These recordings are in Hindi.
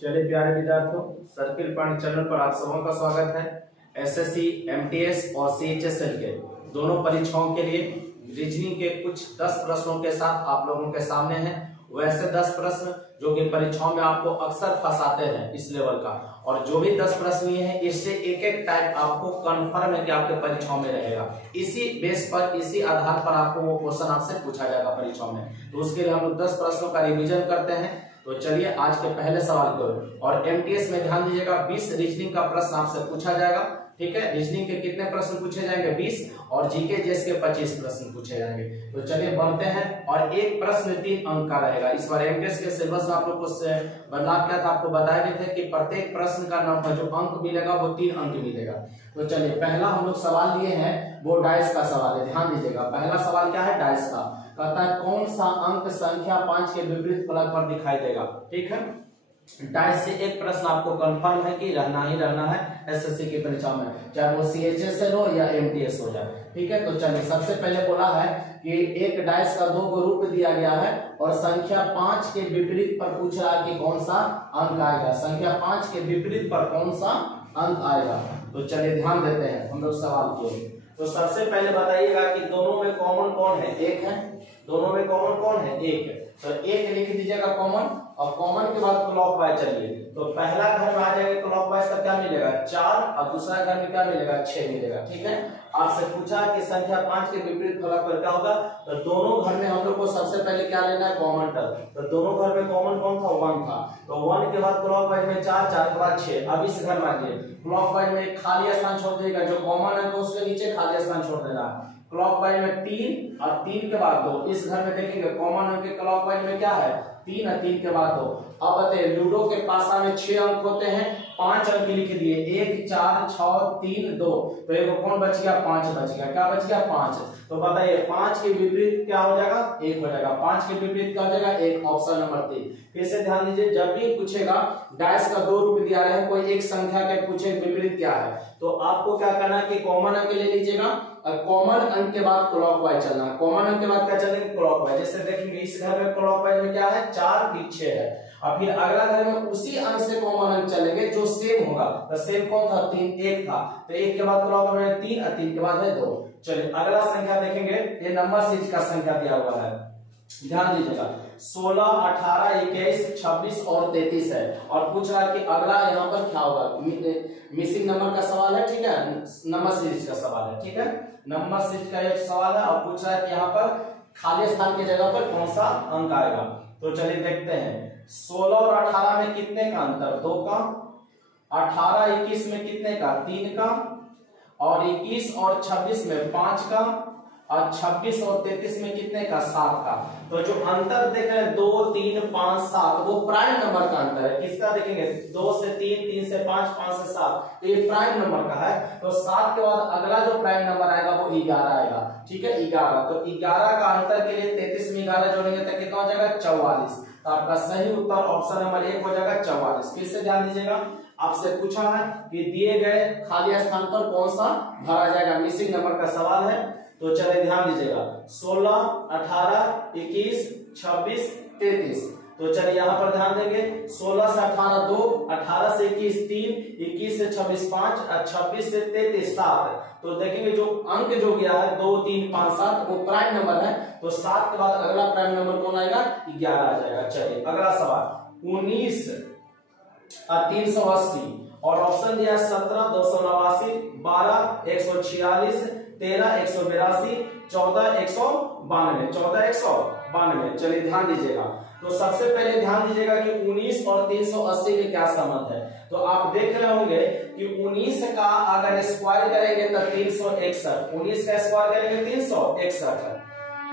चलिए प्यारे विद्यार्थियों, सर्किल पॉइंट चैनल पर आप सबों का स्वागत है। एसएससी, एमटीएस और सीएचएसएल के दोनों परीक्षाओं के लिए रीजनिंग के कुछ 10 प्रश्नों के साथ आप लोगों के सामने हैं। वैसे 10 प्रश्न जो कि परीक्षाओं में आपको अक्सर फंसाते हैं इस लेवल का, और जो भी 10 प्रश्न ये है इससे एक एक टाइप आपको कंफर्म है कि आपके परीक्षाओं में रहेगा। इसी बेस पर, इसी आधार पर आपको वो क्वेश्चन आपसे पूछा जाएगा परीक्षाओं में। तो उसके लिए हम लोग 10 प्रश्नों का रिवीजन करते हैं। तो चलिए आज के पहले सवाल को, और एमटीएस में ध्यान दीजिएगा 20 रीजनिंग का प्रश्न आपसे पूछा जाएगा। ठीक है, रीजनिंग के कितने प्रश्न पूछे जाएंगे? 20, और जीके जेस के 25 प्रश्न पूछे जाएंगे। तो चलिए बढ़ते हैं, और एक प्रश्न 3 अंक का रहेगा। इस बार एमटीएस के सिलेबस में आप लोग को बदलाव क्या था, आपको बताए भी थे कि प्रत्येक प्रश्न का नंबर जो अंक मिलेगा वो 3 अंक मिलेगा। तो चलिए पहला हम लोग सवाल लिए हैं वो डाइस का सवाल है। ध्यान दीजिएगा, पहला सवाल क्या है? डाइस का। कहता है कौन सा अंक संख्या 5 के विपरीत फलक पर दिखाई देगा। ठीक है, डाइस से एक प्रश्न आपको कंफर्म है कि रहना ही रहना है एसएससी की परीक्षा में, चाहे वो सीएचएसएल हो या एमटीएस हो जाए। ठीक है, तो चलिए सबसे पहले बोला है कि एक डाइस का 2 को रूप दिया गया है और संख्या 5 के विपरीत पर पूछ रहा है कि कौन सा अंक आएगा। संख्या 5 के विपरीत पर कौन सा अंक आएगा। तो चलिए ध्यान देते हैं हम लोग सवाल की। तो सबसे पहले बताइएगा कि दोनों में कॉमन कौन है? 1 है। दोनों में कॉमन कौन है? 1 है। तो 1 लिख दीजिएगा कॉमन, और कॉमन के बाद क्लॉकवाइज चलिए। तो पहला घर में आ जाएगा क्लॉकवाइज का क्या मिलेगा? 4, और दूसरा घर में क्या मिलेगा? 6 मिलेगा। ठीक है, आपसे पूछा कि संख्या 5 के विपरीत फलक पर क्या होगा। तो दोनों घर में हम लोग को सबसे पहले क्या लेना है? Common term. तो दोनों घर में कॉमन कौन था? 1 था। तो 1 के बाद क्लॉकवाइज में 4, 4 के बाद 6। अब इस घर में आइए, क्लॉकवाइज में एक खाली स्थान छोड़ देगा, जो कॉमन है तो उसके नीचे खाली स्थान छोड़ देना। क्लॉकवाइज में 3, और 3 के बाद 2। इस घर में देखेंगे कॉमन अंक के क्लॉकवाइज में क्या है? 3 है, 3 के बाद 2। अब बताइए लूडो के पासा में 6 अंक होते हैं, 5 अंक लिख दिए, 1, 4, 6, 3, 2। तो एक कौन बच गया? 5 बच गया। क्या बच गया? 5। तो बताइए 5 के विपरीत क्या हो जाएगा? 1 हो जाएगा। 5 के विपरीत क्या हो जाएगा? 1। Option number 3। फिर से ध्यान दीजिए, जब भी पूछेगा डाइस का 2 रूप दिया रहे, कोई एक संख्या के पूछे विपरीत क्या है, तो आपको क्या करना है कि कॉमन अंक ले लीजिएगा, और कॉमन अंक के बाद क्लॉकवाइज चलना है। कॉमन अंक के बाद क्या चलेंगे? क्लॉकवाइज। जैसे देखेंगे इस घर में क्लॉकवाइज में क्या है? 4, 6 है। और फिर अगला घर में उसी अंक से कॉमन अंक चलेंगे जो सेम होगा। तो सेम कौन था? 3, 1 था। तो 1 के बाद क्लॉकवाइज में 3, और 3 के बाद है 2। चलिए अगला संख्या देखेंगे, ये नंबर सीरीज का संख्या दिया हुआ है। ध्यान दीजिएगा 16, 18, 21, 26 और 33 है, और पूछ रहा है कि अगला यहाँ पर क्या होगा। मिसिंग नंबर का सवाल है। ठीक है, नंबर सीरीज का सवाल है। ठीक है, नंबर सीरीज का एक सवाल है, और पूछ रहा है कि यहाँ पर खाली स्थान की जगह पर कौन सा अंक आएगा। तो चलिए देखते हैं, 16 और 18 में कितने का अंतर? 2 का। 18, 21 में कितने का? 3 का। और 21 और 26 में 5 का, और 26 और 33 में कितने का? 7 का। तो जो अंतर देख रहे हैं 2, 3, 5, 7, वो प्राइम नंबर का अंतर है। किसका देखेंगे? 2 से 3, 3 से 5, 5 से 7, तो ये प्राइम नंबर का है। तो 7 के बाद अगला जो प्राइम नंबर आएगा वो 11 आएगा। ठीक है, 11। तो 11 का अंतर के लिए 33 में 11 जोड़ेंगे तो कितना हो जाएगा? 44। तो आपका सही उत्तर ऑप्शन नंबर 1 हो जाएगा 44। फिर से ध्यान दीजिएगा, आपसे पूछा है कि दिए गए खाली स्थान पर कौन सा भरा जाएगा। मिसिंग नंबर का सवाल है। तो चलिए ध्यान दीजिएगा, 16, 18, 21, 26, 33। तो चलिए यहाँ पर ध्यान देंगे, 16 से 18 2, 18 से 21 3, 21 से 26 5, और 26 से 33 7। तो देखेंगे जो अंक जो गया है 2, 3, 5, 7 वो प्राइम नंबर है। तो 7 के बाद अगला प्राइम नंबर कौन आएगा? 11 आ जाएगा। चलिए अगला सवाल, 19 और 380, और ऑप्शन दिया 17, 289, 12, 146, 13, 182, 14, 192, 14, 192। चलिए ध्यान दीजिएगा, तो सबसे पहले ध्यान दीजिएगा कि 19 और 380 में क्या संबंध है। तो आप देख रहे होंगे कि 19 का अगर स्क्वायर करेंगे तो 361, 19 का स्क्वायर करेंगे 361,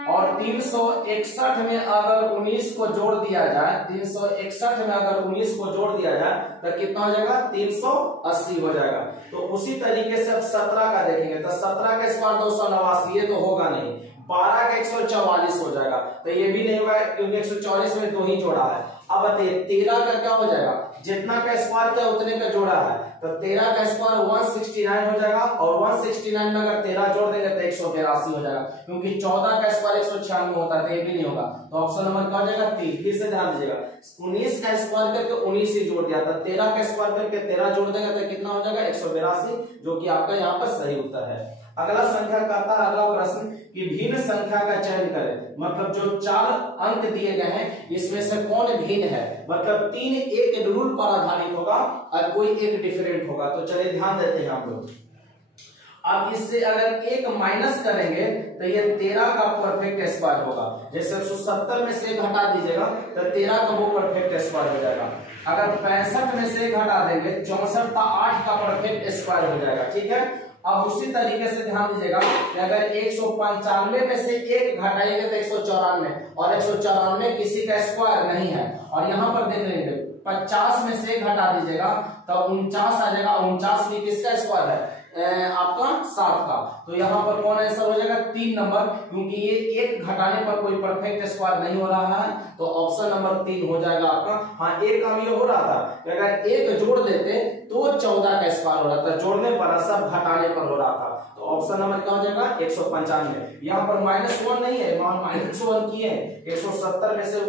और 361 में अगर 19 को जोड़ दिया जाए, 361 में अगर 19 को जोड़ दिया जाए तो कितना हो जाएगा? 380 हो जाएगा। तो उसी तरीके से अब 17 का देखेंगे तो 17 का स्क्वायर 289, ये तो होगा नहीं। 12 का 144 हो जाएगा, तो ये भी नहीं होगा क्योंकि 144 में 2 ही जोड़ा है। अब बताइए 13 का क्या हो जाएगा, जितना का स्क्वायर क्या उतने का जोड़ा है, तो 13 का स्क्वायर 169 हो जाएगा, और 169 में अगर 13 जोड़ देंगे तो 182 हो जाएगा, क्योंकि 14 का स्क्वायर 196 होता है, तो ये भी नहीं होगा, तो ऑप्शन नंबर क्या हो जाएगा 3। फिर से ध्यान दीजिएगा, 19 का स्क्वायर करके 19 ही जोड़ दिया था, 13 का स्क्वायर करके 13 जोड़ देंगे तो कितना हो जाएगा 182, जो कि आपका यहाँ पर सही उत्तर है। अगला संख्या कहता है, अगला प्रश्न कि भिन्न संख्या का चयन करें, मतलब जो 4 अंक दिए गए हैं इसमें से कौन भिन्न है, मतलब 3 एक रूल पर आधारित होगा और कोई एक डिफरेंट होगा। तो चलिए ध्यान देते हैं हम लोग। अब इससे अगर एक माइनस करेंगे तो ये 13 का परफेक्ट स्क्वायर होगा, जैसे 170 में से घटा दीजिएगा तो 13 का वो परफेक्ट स्क्वायर हो जाएगा। अगर 65 में से घटा देंगे 64 का 8 का परफेक्ट स्क्वायर हो जाएगा, ठीक है। अब उसी तरीके से ध्यान दीजिएगा कि अगर 195 में से एक घटाएंगे तो 194, और 194 किसी का स्क्वायर नहीं है, और यहाँ पर देख लेंगे 50 में से घटा दीजिएगा तो 49 आ जाएगा, 49 भी किसका स्क्वायर है, आपका 7 का। तो यहाँ पर कौन आंसर हो जाएगा 3 नंबर, क्योंकि ये एक घटाने पर कोई परफेक्ट स्क्वायर नहीं हो रहा है, तो ऑप्शन नंबर 3 हो जाएगा आपका। हाँ, एक काम ये हो रहा था कि अगर एक जोड़ देते तो 14 का स्क्वायर हो रहा था, जोड़ने पर सब घटाने पर हो रहा था, तो ऑप्शन नंबर क्या हो जाएगा 195। यहाँ पर -1 नहीं है, -1 किए, 170 में से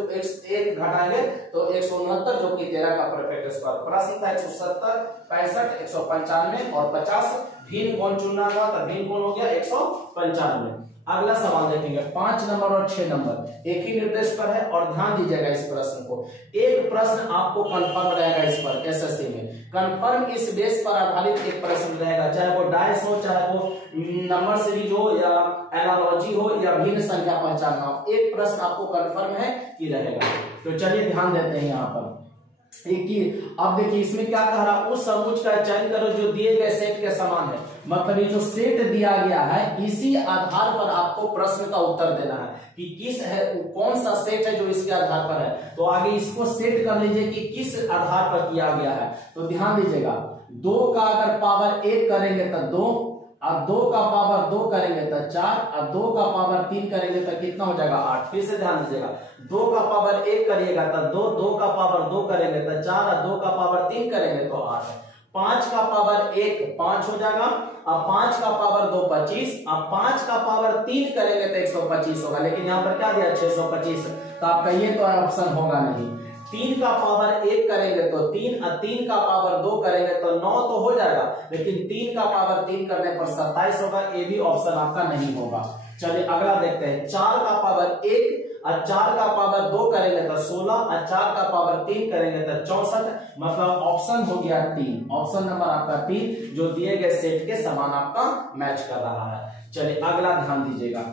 एक घटाएंगे तो 169, जो कि 13 का परफेक्ट स्क्वायर। प्रश्न था 170, 65, 195 और 50, भिन्न कौन चुनना था, तो भिन्न कौन हो गया 195। अगला सवाल देखेंगे 5 नंबर और 6 नंबर एक ही निर्देश पर है, और ध्यान दीजिएगा इस प्रश्न को। एक प्रश्न आपको कंफर्म रहेगा इस पर, एसएससी में कंफर्म इस बेस पर आधारित एक प्रश्न रहेगा, चाहे वो डायस हो, चाहे वो नंबर सीरीज हो, या एनालॉजी हो, या भिन्न संख्या पहचानना हो, एक प्रश्न आपको कंफर्म है कि रहेगा। तो चलिए ध्यान देते हैं यहाँ पर। अब देखिए इसमें क्या कह रहा है, उस समूह का चयन करो जो दिए गए सेट के समान है, मतलब ये जो सेट दिया गया है इसी आधार पर आपको प्रश्न का उत्तर देना है कि किस है, कौन सा सेट है जो इसके आधार पर है। तो आगे इसको सेट कर लीजिए कि किस आधार पर किया गया है। तो ध्यान दीजिएगा, 2 का अगर पावर 1 करेंगे तो 2, अब 2 का पावर 2 करेंगे तो 4, अब 2 का पावर 3 करेंगे तो कितना हो जाएगा 8। फिर से ध्यान दीजिएगा, 2 का पावर 1 करिएगा तो 2, 2 का पावर 2 करेंगे तो 4, और 2 का पावर 3 करेंगे तो 8। 5 का पावर 1 5 हो जाएगा, अब 5 का पावर 2 25, अब 5 का पावर 3 करेंगे तो 125 होगा, लेकिन यहाँ पर क्या दिया 625, तो आपका ये तो ऑप्शन होगा नहीं। 3 का पावर 1 करेंगे तो 3, और 3 का पावर 2 करेंगे तो 9 तो हो जाएगा, लेकिन 3 का पावर 3 करने पर 27 होगा, ये भी ऑप्शन आपका नहीं होगा। चलिए अगला देखते हैं, 4 का पावर 1 और 4 का पावर 2 करेंगे तो 16, और 4 का पावर 3 करेंगे तो 64, मतलब ऑप्शन हो गया 3, ऑप्शन नंबर आपका 3, जो दिए गए सेट के समान आपका मैच कर रहा है। चलिए अगला ध्यान दीजिएगा,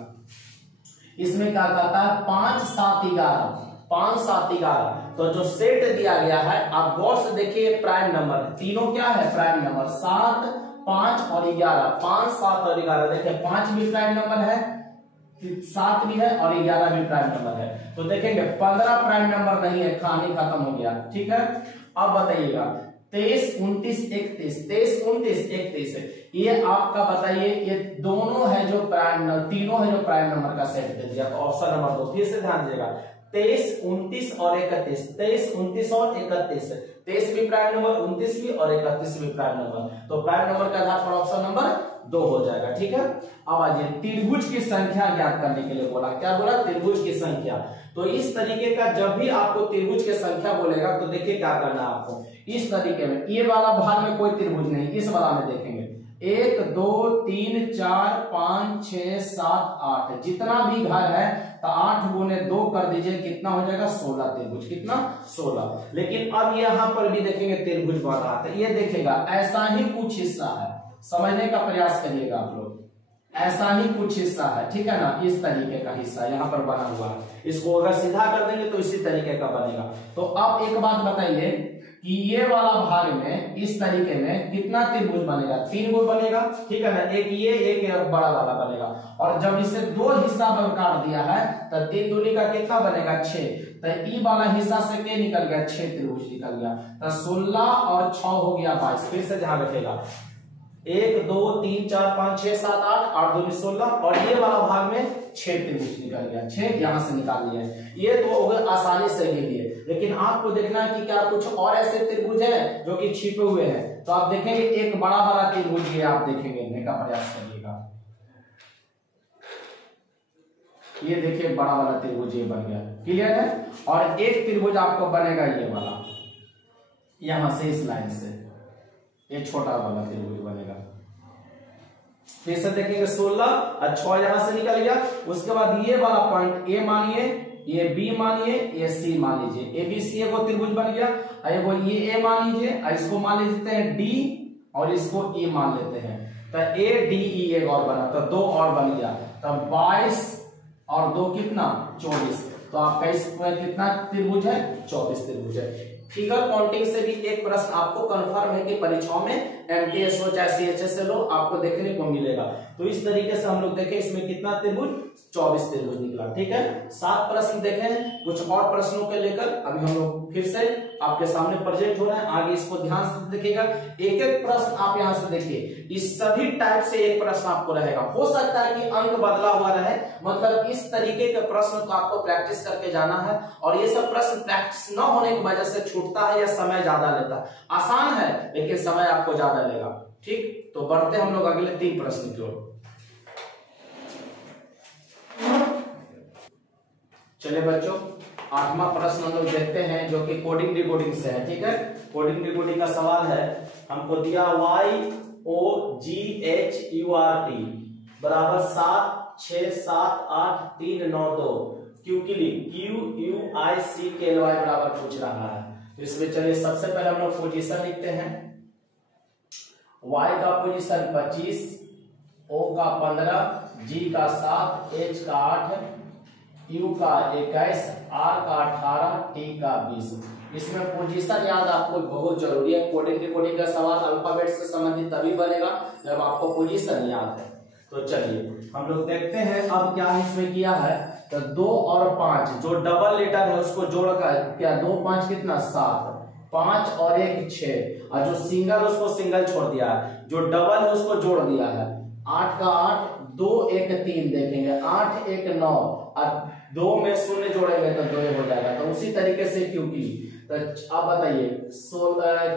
इसमें क्या कहता है 5 7 11, 5 7 11, तो जो सेट दिया गया है आप गौर से देखिए, प्राइम नंबर तीनों क्या है, प्राइम नंबर 7 5 और 11, 5 7 और 11, देखिए 5 भी प्राइम नंबर है, 7 भी है और 11 भी प्राइम नंबर है। तो देखेंगे 15 प्राइम नंबर नहीं है, कहानी खत्म हो गया, ठीक है। अब बताइएगा 23 29 31, 23 29 31, ये आपका बताइए, ये दोनों है जो प्राइम नंबर, तीनों है जो प्राइम नंबर का सेट दे दिया, तो ऑप्शन नंबर 2। फिर से ध्यान दीजिएगा, 23 29 और 31, 23 29 और 31, 23 भी प्राइम नंबर, 29 भी और 31 भी प्राइम नंबर, तो प्राइम नंबर के आधार पर ऑप्शन नंबर 2 हो जाएगा, ठीक है। अब आइए त्रिभुज की संख्या ज्ञात करने के लिए बोला, क्या बोला, त्रिभुज की संख्या। तो इस तरीके का जब भी आपको त्रिभुज की संख्या बोलेगा तो देखिए क्या करना है आपको, इस तरीके में, ये वाला भाग में कोई त्रिभुज नहीं, इस वाला में देखेंगे 1 2 3 4 5 6 7 8, जितना भी घर है तो 8 गुने 2 कर दीजिए, कितना हो जाएगा 16 त्रिभुज, कितना 16। लेकिन अब यहाँ पर भी देखेंगे त्रिभुज बन रहा था, ये देखेगा ऐसा ही कुछ हिस्सा है, समझने का प्रयास करिएगा आप लोग, ऐसा ही कुछ हिस्सा है, ठीक है ना, इस तरीके का हिस्सा यहाँ पर बना हुआ है, इसको अगर सीधा कर देंगे तो इसी तरीके का बनेगा। तो अब एक बात बताइए कि ये वाला भाग में इस तरीके में कितना त्रिभुज बनेगा, 3 गो बनेगा, ठीक है ना, एक ये एक बड़ा वाला बनेगा, और जब इसे 2 हिस्सा में काट दिया है तो 3 दूनी का कितना बनेगा 6, तो ई वाला हिस्सा से क्या निकल गया 6 त्रिभुज निकल गया, तो 16 और 6 हो गया 22। फिर से ध्यान रखेगा, 1 2 3 4 5 6 7 8, 8 2 16, और ये वाला भाग में 6 त्रिभुज निकल गया, 6 यहां से निकाल लिया, ये तो आसानी से ले लिए। लेकिन आपको देखना है कि क्या कुछ और ऐसे त्रिभुज है जो कि छिपे हुए हैं। तो आप देखेंगे एक बड़ा बड़ा त्रिभुज ये आप देखेंगे, लेने का प्रयास करिएगा। ये देखिए बड़ा वाला त्रिभुज ये बन गया, क्लियर है। और एक त्रिभुज आपको बनेगा ये वाला, यहां से इस लाइन से ये छोटा वाला त्रिभुज बनेगा। फिर से देखेंगे 16 और 6 यहां से निकल गया। उसके बाद ये वाला पॉइंट ए मानिए, ये बी मानिए, ये सी मान लीजिए, ए बी सी एगो त्रिभुज बन गया। वो ये ए मान लीजिए, इसको मान लेते हैं डी और इसको ई मान लेते हैं। तो ए डी ई एक और बना, तो 2 और बन गया। तो 22 और 2 कितना 24। तो आपका इसमें कितना त्रिभुज है 24 त्रिभुज है। फिगर काउंटिंग से भी एक प्रश्न आपको कंफर्म है कि परीक्षाओं में एमटीएस हो चाहे सीएचएसएल हो आपको देखने को मिलेगा। तो इस तरीके से हम लोग देखें इसमें कितना त्रिभुज 24 त्रिभुज निकला। ठीक है, 7 प्रश्न देखे हैं। कुछ और प्रश्नों के लेकर अभी हम लोग फिर से आपके सामने प्रेजेंट हो रहे हैं, आगे इसको ध्यान से देखिएगा। एक एक प्रश्न आप यहां से देखिए, इस सभी टाइप से एक प्रश्न आपको रहेगा। हो सकता है कि अंक बदला हुआ रहे, मतलब इस तरीके के प्रश्न को आपको प्रैक्टिस करके जाना है। और ये सब प्रश्न प्रैक्टिस न होने की वजह से छूटता है या समय ज्यादा लेता है। आसान है लेकिन समय आपको ज्यादा लेगा। ठीक, तो बढ़ते हम लोग अगले 3 प्रश्न की ओर। चलिए बच्चों, 8वां प्रश्न हम लोग देखते हैं जो कि कोडिंग डिकोडिंग से है। ठीक है, कोडिंग डिकोडिंग का सवाल है, हमको दिया YOGHURT बराबर 7 6 7 8 3 9 2 QUICKLY बराबर पूछ रहा है। तो इसमें चलिए सबसे पहले हम लोग पोजीशन लिखते हैं। Y का पोजीशन 25, O का 15, G का 7, H का 8, U का 21, R का 18, T का 20। इसमें पोजीशन याद आपको बहुत जरूरी है। कोडिंग डिकोडिंग का सवाल अल्फाबेट से संबंधित तभी बनेगा जब आपको पोजीशन याद है। तो चलिए हम लोग देखते हैं अब क्या इसमें किया है। तो 2 और 5 जो डबल लेटर है उसको जोड़कर क्या 2 5 कितना 7, 5 और 1 6, और जो सिंगल उसको सिंगल छोड़ दिया है, जो डबल है उसको जोड़ दिया है। 8 का 8, 2 1 3 देखेंगे, 8 1 9, और 2 में 0 जोड़ेंगे तो 2 हो जाएगा। तो उसी तरीके से क्यू की। तो अब बताइए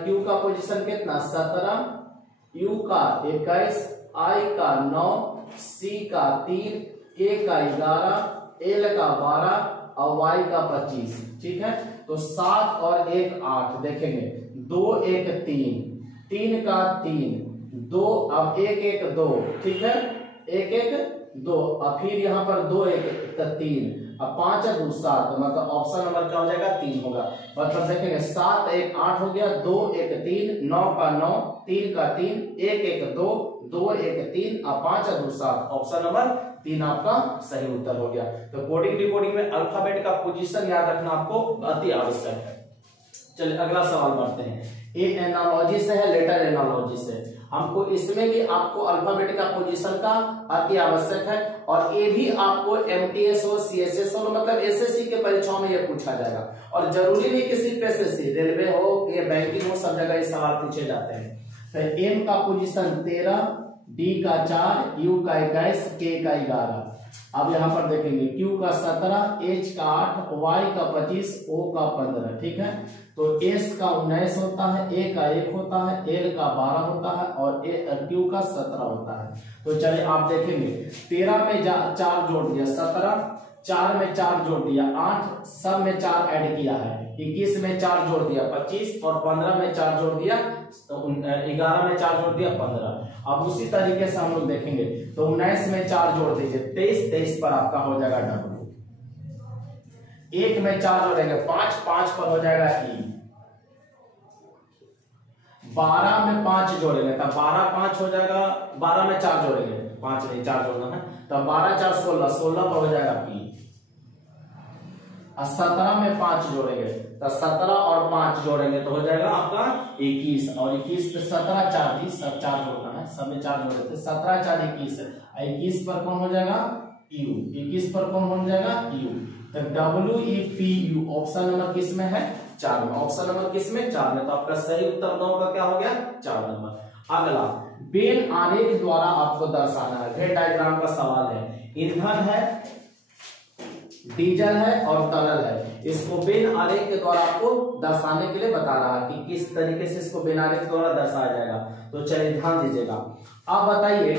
क्यू का पोजीशन कितना 17, यू का 21, आई का 9, सी का 3, ए का 11, एल का 12 और वाई का 25। ठीक है, तो 7 और 1 8 देखेंगे, 2 1 3, 3 का 3, 2 अब 1 1 2। ठीक है, 1 1 2, और फिर यहाँ पर 2 1 3, अब 5 2 7, मतलब ऑप्शन नंबर क्या हो जाएगा 3 होगा। मतलब देखेंगे 7 1 8 हो गया, 2 1 3, 9 का 9, 3 का 3, 1 1 2, 2 1 3 और 5 2 7, ऑप्शन नंबर 3 आपका सही उत्तर हो गया। तो कोडिंग डिकोडिंग में अल्फाबेट का पोजीशन याद रखना आपको अति आवश्यक है। चलिए अगला सवाल बढ़ते हैं। ए एनालॉजी से है, लेटर एनालॉजी से। हमको इसमें भी आपको अल्फाबेट का पोजीशन का अति आवश्यक है। और ये भी आपको एमटीएस हो सीएचएस हो मतलब एसएससी के परीक्षाओं में ये पूछा जाएगा। और जरूरी नहीं कि सिर्फ एसएससी, रेलवे हो या बैंकिंग हो, सब जगह ये सवाल पूछे जाते हैं। तो एम का पोजीशन 13, डी का 4, यू का 21, के का 11। अब यहाँ पर देखेंगे क्यू का 17, एच का 8, वाई का 25, ओ का 15। ठीक है, तो एस का 19 होता है, ए का 1 होता है, एल का 12 होता है और क्यू का 17 होता है। तो चलिए आप देखेंगे 13 में 4 जोड़ दिया, 17, 4 में 4 जोड़ दिया 8, सब में 4 ऐड किया है, 21 में 4 जोड़ दिया 25 और 15 में 4 जोड़ दिया 11 में 4 जोड़ दिया 15। अब उसी तरीके से हम लोग देखेंगे तो 19 में 4 जोड़ दीजिए 23, 23 पर आपका हो जाएगा डब्ल्यू। 1 में 4 जोड़ेंगे 5, 5 पर हो जाएगा ई। 12 में 5 जोड़ेंगे तब 12 5 हो जाएगा, 12 में 4 जोड़ेंगे 5 नहीं 4 जोड़ना है, तब 12 4 16, 16 पर हो जाएगा पी। और 17 में 5 जोड़ेंगे तो 17 और 5 जोड़ेंगे तो हो जाएगा आपका 21, और 21 पे 17 4 20, सब 4 जोड़ना है, सब में 4 जोड़े थे, 17 4 21, 21 पर कौन हो जाएगा यू, 21 पर कौन हो जाएगा यू। तो WEPU ऑप्शन नंबर किस में है 4 में, ऑप्शन नंबर किस में 4 में। तो आपका सही उत्तर 9 का क्या हो गया 4 नंबर। अगला वेन आरेख द्वारा आपको दर्शाना है, वेन डायग्राम का सवाल है। ईंधन है, डीजल है और तरल है। इसको वेन आरेख के द्वारा आपको दर्शाने के लिए बता रहा है कि किस तरीके से इसको वेन आरेख के द्वारा दर्शाया जाएगा। तो चलिए ध्यान दीजिएगा। आप बताइए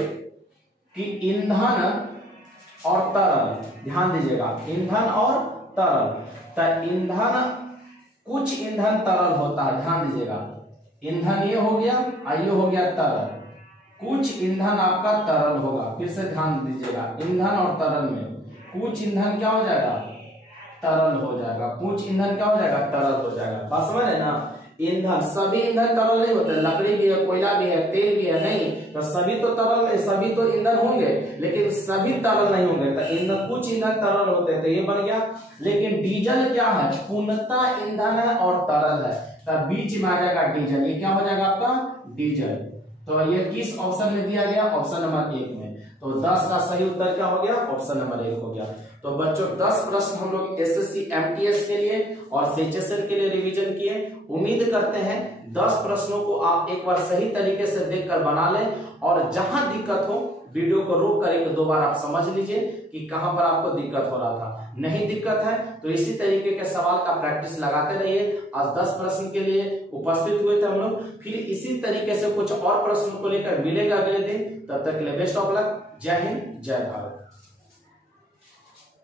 कि ईंधन और तरल, ध्यान दीजिएगा, ईंधन और तरल। तो ईंधन, कुछ ईंधन तरल होता है, ध्यान दीजिएगा, ईंधन ये हो गया और ये हो गया तरल। कुछ ईंधन आपका तरल होगा, फिर से ध्यान दीजिएगा, ईंधन और तरल में कुछ ईंधन क्या हो जाएगा, तरल हो जाएगा, कुछ ईंधन क्या हो जाएगा, तरल हो जाएगा। बात समझ है ना। ईंधन, सभी ईंधन तरल नहीं होते, लकड़ी भी है, कोयला भी है, तेल भी है, नहीं तो सभी तो तरल, सभी तो ईंधन होंगे लेकिन सभी तरल नहीं होंगे। तो ईंधन, कुछ ईंधन तरल होते हैं, तो ये बन गया। लेकिन डीजल क्या है, पूर्णतः ईंधन है और तरल है, तो बीच में आ जाएगा डीजल। ये क्या हो जाएगा आपका, डीजल। तो ये किस ऑप्शन में दिया गया, ऑप्शन नंबर 1 में। तो 10 का सही उत्तर क्या हो गया, ऑप्शन नंबर 1 हो गया। तो बच्चों 10 प्रश्न हम लोग एसएससी एमटीएस के लिए और सीएचएसएल के लिए रिवीजन किए। उम्मीद करते हैं 10 प्रश्नों को आप एक बार सही तरीके से देखकर बना लें, और जहां दिक्कत हो वीडियो को रोक कर एक 2 बार आप समझ लीजिए कि कहां पर आपको दिक्कत हो रहा था। नहीं दिक्कत है तो इसी तरीके के सवाल का प्रैक्टिस लगाते रहिए। आज 10 प्रश्न के लिए उपस्थित हुए थे हम लोग, फिर इसी तरीके से कुछ और प्रश्नों को लेकर मिलेगा अगले दिन। तब तक के लिए बेस्ट ऑफ लक। जय हिंद, जय भारत।